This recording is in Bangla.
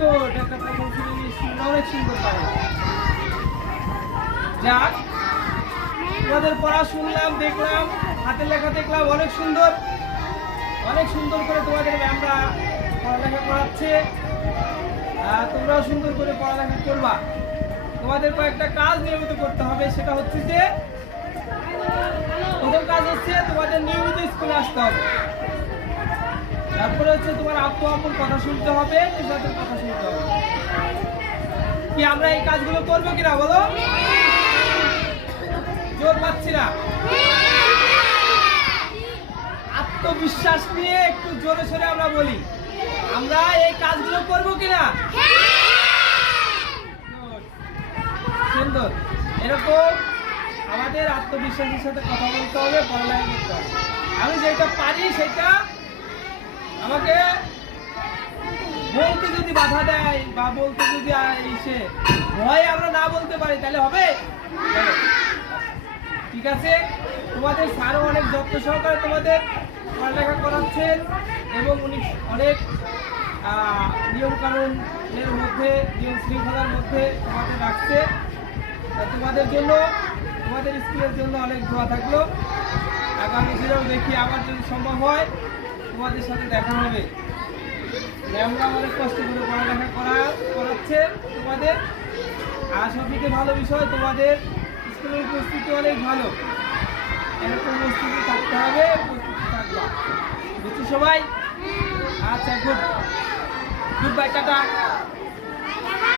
গুড, একটা প্রথম শ্রেণীর স্টুডেন্ট অনেক সুন্দর পারে। যাক, তোমাদের পড়া শুনলাম, দেখলাম, হাতের লেখা দেখলাম, অনেক সুন্দর করে তোমাদের ম্যামরা পড়ালেখা করাচ্ছে। তোমরাও সুন্দর করে পড়ালেখা করবা। তোমাদের কয়েকটা কাজ নিয়মিত করতে হবে, সেটা হচ্ছে যে প্রথম কাজ হচ্ছে তোমাদের নিয়মিত স্কুলে আসতে হবে। তারপরে হচ্ছে তোমার আব্বু আম্মুর কথা শুনতে হবে, টিচারদের কথা শুনতে হবে। কি আমরা এই কাজগুলো করবো কিনা বলো? জোর পাচ্ছি না। আত্মবিশ্বাস নিয়ে একটু জোরে সোরে আমরা বলি, আমরা এই কাজগুলো করবো কিনা? সুন্দর। এরকম আমাদের আত্মবিশ্বাসের সাথে কথা বলতে হবে, পড়ালেখা করতে হবে। আমি যেটা পারি সেটা আমাকে বলতে যদি বাধা দেয় বা বলতে যদি এসে ভয়ে আমরা না বলতে পারি, তাহলে হবে? ঠিক আছে, তোমাদের স্যারও অনেক যত্ন সহকারে তোমাদের পড়ালেখা করাচ্ছেন এবং উনি অনেক নিয়ম কানুনের মধ্যে, নিয়ম শৃঙ্খলার মধ্যে তোমাদের রাখছে। তোমাদের জন্য, তোমাদের স্কুলের জন্য অনেক দোয়া থাকলো। আগামী দিনেও দেখি আবার যদি সম্ভব হয় তোমাদের সাথে দেখা হবে। ম্যামরা অনেক কষ্ট করে পড়ালেখা করাচ্ছে তোমাদের। আর সবথেকে ভালো বিষয়, তোমাদের স্কুলের উপস্থিতি অনেক ভালো। এরকম উপস্থিতি থাকতে হবে, উপস্থিতি থাকবা। বুঝছো সবাই? আচ্ছা, গুড বাই, টাটা।